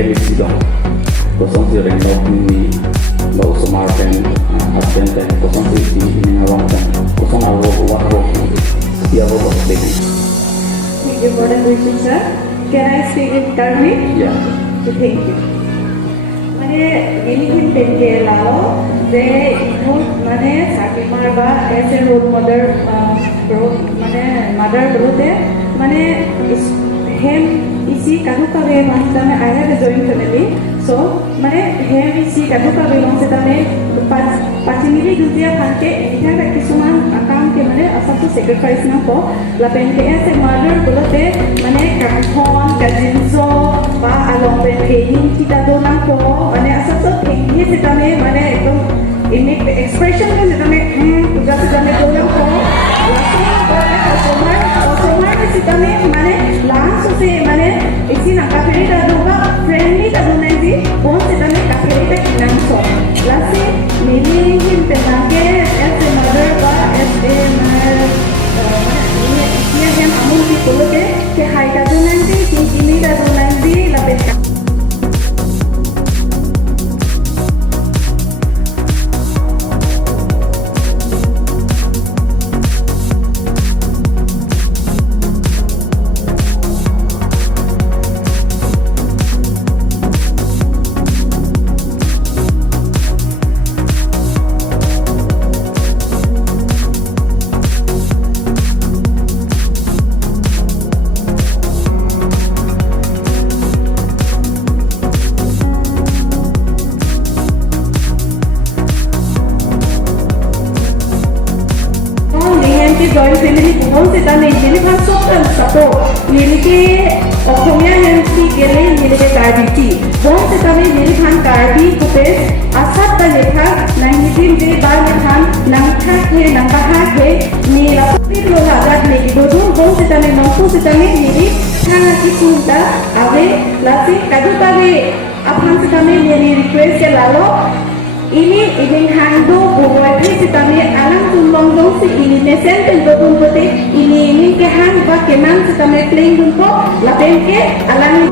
chemistry dong. Kosong si ring lo sumarkan husband dan kosong si ini ngawang dan kosong awak dia awak baby. Thank you for the question, sir. Can I speak in Karbi? Yeah. Thank you. মানে anything tenke lalo যে ইহুত মানে সাকিমার বা as a role মডার মানে mother বলতে মানে হেম ইসি কাহু কাবে মানতামে I have a joint family so মানে হেম ইসি কাহু কাবে মানতামে পাচিমিলি দুজিয়া ফানকে ইথাকা কিছুমান আকামকে মানে আসাতো স্যাক্রিফাইস না কো লাপেনকে এজ এ মাদার বলতে মানে কাখন কাজিনজো বা along with training kita doang ko মানে asal tinggi setame মানে একদম ini expression kan setame juga setame doang ko langsung kosongan setame মানে langsung sih মানে isi nak kafiri dah doang friendly dah doang nanti bon setame kafiri dah langsung langsung meaning tenangke as a mother ba as a ini yang amun di pulau ke hai dah doang nanti ini dah doang nanti lapet joint family bukan setane jadi masuk kan satu ini ke Okhomia yang si gele ini ke Karbi bukan setane jadi kan Karbi kupe asal terlihat nangitin jadi banyak kan nangkah he nangkah he ni lapor lo agak ni bodoh bukan setane mampu setane jadi kan itu dah abe latih kadu tabe apa setane jadi request ke lalu ini ingin hando buat ini setame alam tumbang dong si ini nesen tentu bote ini ke hang ba keman setame playing dumpo laten ke alam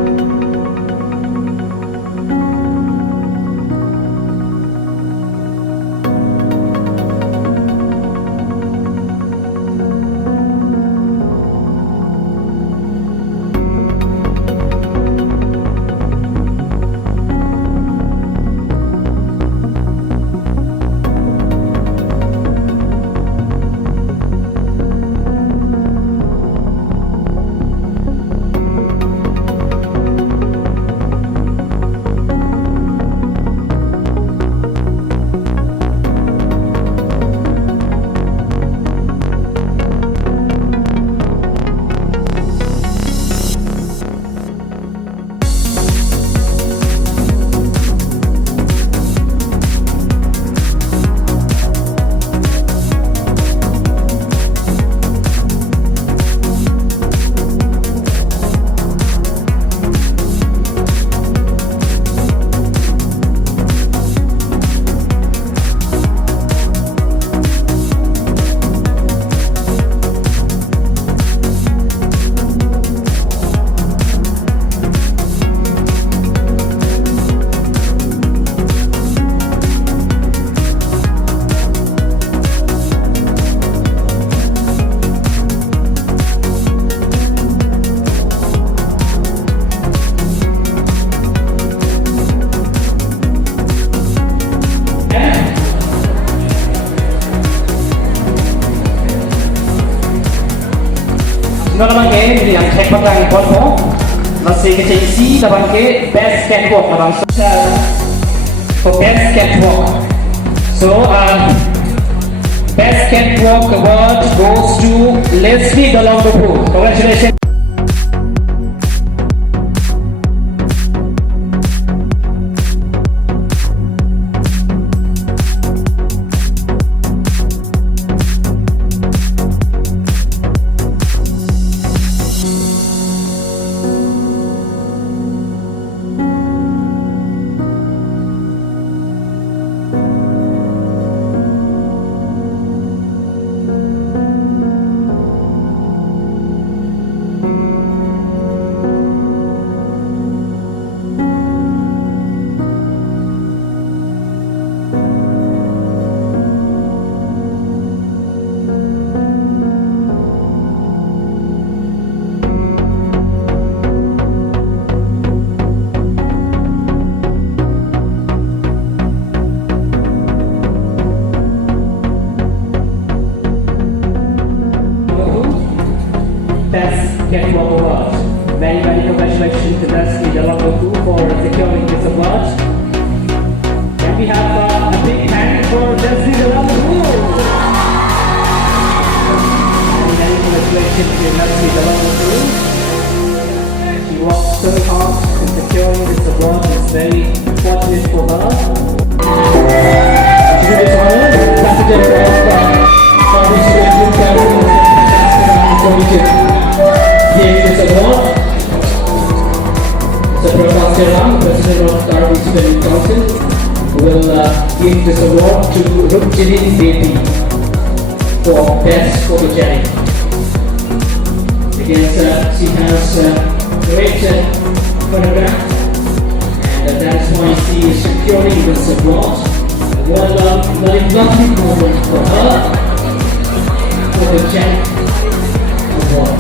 Naman ke yang cek patang kono masih kecil isi taban ke best catwalk abang for best catwalk. So best catwalk award goes to Leslie Dalongopu. Congratulations. Best Catwalk Award. Very, very congratulations to Leslie Delongo for securing this award. And we have a big hand for Leslie Delongo. And many congratulations to Leslie Delongo. She worked so hard in securing this award. It's very fortunate for her. To do this honor, the President of Karbi gave this award. So Professor Ram, President of Karbi Student Council, will give this award to Ronghangpi Baby for Best Photogenic. Because she has great photograph, and that's why she is securing this award. One very lovely moment for her Photogenic Award.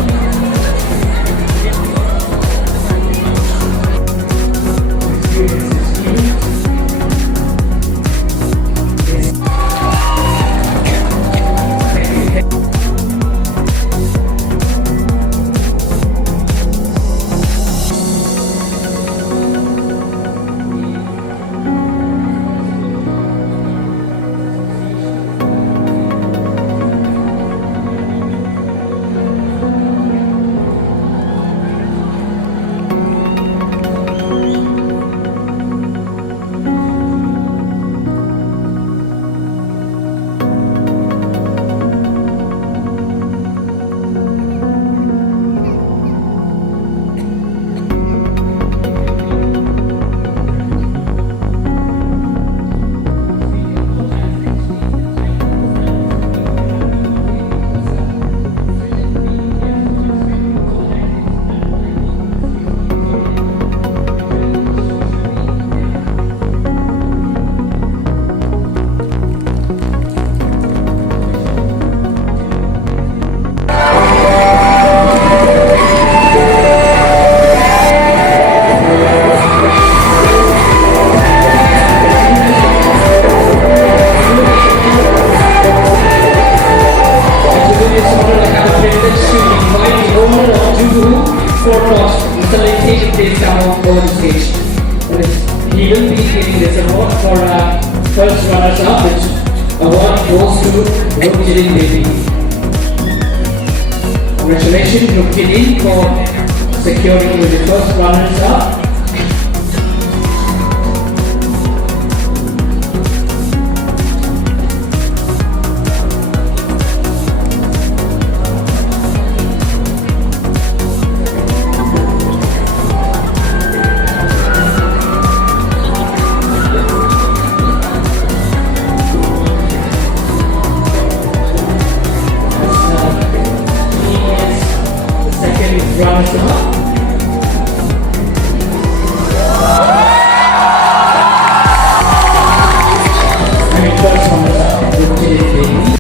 He will be getting this award for first runners up, which award goes to Ronghangpi Baby. Congratulations Ronghangpi for securing the first runners up. Runners up.